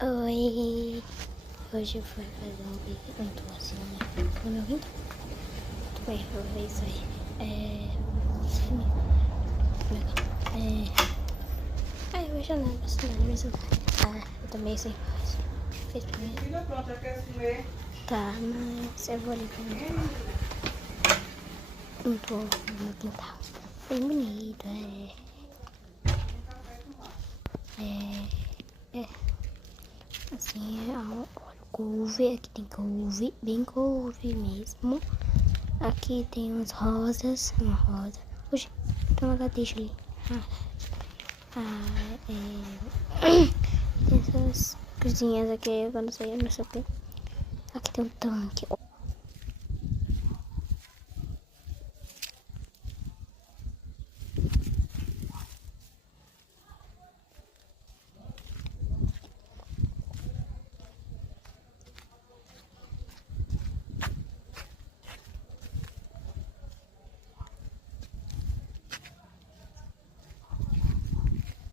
Oi, hoje eu fui fazer um vídeo assim no meu vídeo. Tudo bem, eu vou ver isso aí. Eu vou chamar pra estudar no meu celular. Eu tô meio sem voz. Fez primeiro? Filha, pronto, já quer se ler. Tá, mas eu vou ali pra mim. Não tô no meu quintal. Bem bonito, assim, couve, aqui tem couve, bem couve mesmo. Aqui tem umas rosas, uma rosa. Oxi, tem uma lagartixa ali. Tem essas coisinhas aqui, eu não sei o que. Aqui tem um tanque.